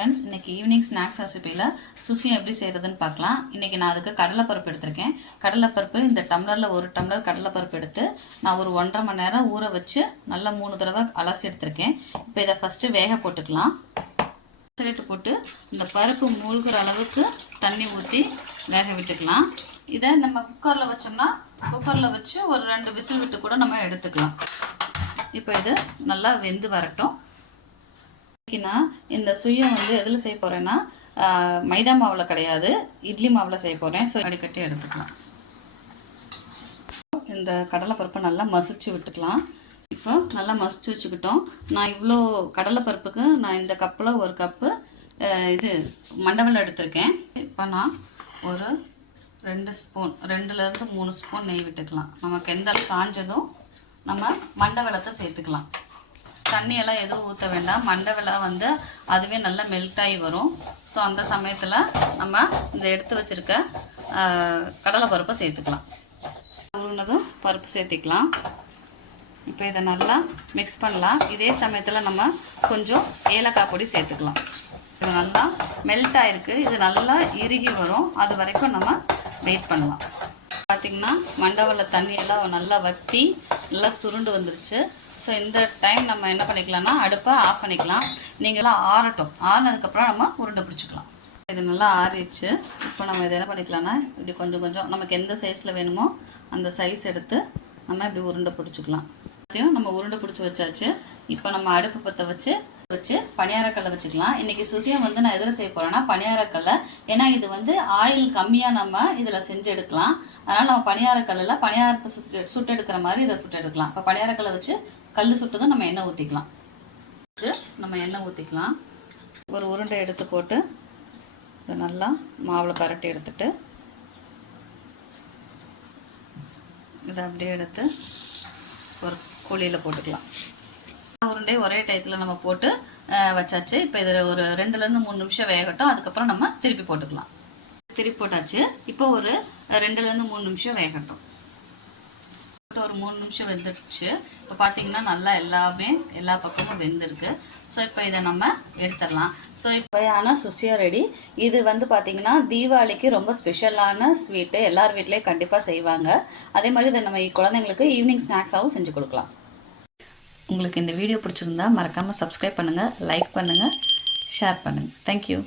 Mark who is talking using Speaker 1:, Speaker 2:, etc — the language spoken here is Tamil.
Speaker 1: ஃப்ரெண்ட்ஸ் இன்றைக்கி ஈவினிங் ஸ்நாக்ஸ் ரெசிப்பியில் சுசி எப்படி செய்கிறதுன்னு பார்க்கலாம். இன்றைக்கி நான் அதுக்கு கடலைப்பருப்பு எடுத்திருக்கேன். கடலைப்பருப்பு இந்த டம்ளரில் ஒரு டம்ளர் கடலைப்பருப்பு எடுத்து நான் ஒரு ஒன்றரை மணி நேரம் ஊற வச்சு நல்லா மூணு தடவை அலசி எடுத்திருக்கேன். இப்போ இதை ஃபஸ்ட்டு வேக போட்டுக்கலாம். சிலிட்டு போட்டு இந்த பருப்பு மூழ்கிற அளவுக்கு தண்ணி ஊற்றி வேக விட்டுக்கலாம். இதை நம்ம குக்கரில் வச்சோம்னா குக்கரில் வச்சு ஒரு ரெண்டு விசில் விட்டு கூட நம்ம எடுத்துக்கலாம். இப்போ இது நல்லா வெந்து வரட்டும். இன்னைக்கு இந்த சுயம் வந்து எதில் செய்ய போகிறேன்னா மைதா மாவில் கிடையாது. இட்லி மாவில் செய்ய போகிறேன் ஸோ அடிக்கட்டி எடுத்துக்கலாம். இந்த கடலைப்பருப்பை நல்லா மசிச்சு விட்டுக்கலாம். இப்போ நல்லா மசிச்சு வச்சுக்கிட்டோம். நான் இவ்வளோ கடலைப்பருப்புக்கு நான் இந்த கப்பில் ஒரு கப்பு இது மண்டவெல்லம் எடுத்திருக்கேன். இப்போ நான் ஒரு ரெண்டு ஸ்பூன் ரெண்டுலேருந்து மூணு ஸ்பூன் நெய் விட்டுக்கலாம். நமக்கு எந்த அளவு காஞ்சதும் நம்ம மண்டவளத்தை சேர்த்துக்கலாம். தண்ணியெல்லாம் எதுவும் ஊற்ற வேண்டாம். மண்டவெல்லாம் வந்து அதுவே நல்லா மெல்ட் ஆகி வரும். ஸோ அந்த சமயத்தில் நம்ம இந்த எடுத்து வச்சுருக்க கடலை பருப்பை சேர்த்துக்கலாம். உருனதும் பருப்பு சேர்த்திக்கலாம். இப்போ இதை நல்லா மிக்ஸ் பண்ணலாம். இதே சமயத்தில் நம்ம கொஞ்சம் ஏலக்காய் பொடி சேர்த்துக்கலாம். இது நல்லா மெல்ட் ஆகிருக்கு இது நல்லா இறுகி வரும். அது வரைக்கும் நம்ம வெயிட் பண்ணலாம். பார்த்திங்கன்னா மண்டவல்ல தண்ணியெல்லாம் நல்லா வற்றி நல்லா சுருண்டு வந்துருச்சு. ஸோ இந்த டைம் நம்ம என்ன பண்ணிக்கலாம்னா அடுப்பை ஆஃப் பண்ணிக்கலாம். நீங்களாம் ஆறட்டும். ஆறினதுக்கப்புறம் நம்ம உருண்டை பிடிச்சிக்கலாம். இது நல்லா ஆறிடுச்சு. இப்போ நம்ம இதை என்ன பண்ணிக்கலாம்னா இப்படி கொஞ்சம் கொஞ்சம் நமக்கு எந்த சைஸில் வேணுமோ அந்த சைஸ் எடுத்து நம்ம இப்படி உருண்டை பிடிச்சிக்கலாம். அதையும் நம்ம உருண்டை பிடிச்சி வச்சாச்சு. இப்போ நம்ம அடுப்பு பற்ற வச்சு வச்சு பணியாரக்கல்லை வச்சுக்கலாம். இன்றைக்கி சுசியம் வந்து நான் எதில் செய்ய போகிறேன்னா பணியாரக்கல்லை. ஏன்னா இது வந்து ஆயில் கம்மியாக நம்ம இதில் செஞ்சு எடுக்கலாம். அதனால் நம்ம பணியாரக்கல்லில் பணியாரத்தை சுட்டு சுட்டு எடுக்கிற மாதிரி இதை சுட்டு எடுக்கலாம் இப்போ பணியாரக்கல்லை வச்சு கல் சுட்டதும் நம்ம எண்ணெய் ஊற்றிக்கலாம் வச்சு நம்ம எண்ணெய் ஊற்றிக்கலாம் ஒரு உருண்டை எடுத்து போட்டு இதை நல்லா மாவில் பரட்டி எடுத்துட்டு இதை அப்படியே எடுத்து ஒரு குழியில் போட்டுக்கலாம். உருண்டை ஒரே டயத்தில் நம்ம போட்டு வச்சாச்சு. இப்போ இதில் ஒரு ரெண்டுலேருந்து மூணு நிமிஷம் வேகட்டும். அதுக்கப்புறம் நம்ம திருப்பி போட்டுக்கலாம். திருப்பி போட்டாச்சு. இப்போ ஒரு ரெண்டுலேருந்து மூணு நிமிஷம் வேகட்டும். ஒரு மூணு நிமிஷம் வெந்துடுச்சு இப்போ பார்த்தீங்கன்னா நல்லா எல்லாமே எல்லா பக்கமும் வெந்திருக்கு. ஸோ இப்போ இதை நம்ம எடுத்துடலாம். ஸோ இப்போ ஆனால் சுசியா ரெடி. இது வந்து பார்த்தீங்கன்னா தீபாவளிக்கு ரொம்ப ஸ்பெஷலான ஸ்வீட்டு. எல்லார் வீட்லேயும் கண்டிப்பாக செய்வாங்க. அதே மாதிரி இதை நம்ம குழந்தைங்களுக்கு ஈவினிங் ஸ்நாக்ஸாகவும் செஞ்சு கொடுக்கலாம். உங்களுக்கு இந்த வீடியோ பிடிச்சிருந்தா மறக்காமல் சப்ஸ்கிரைப் பண்ணுங்கள் லைக் பண்ணுங்கள் ஷேர் பண்ணுங்கள் தேங்க்யூ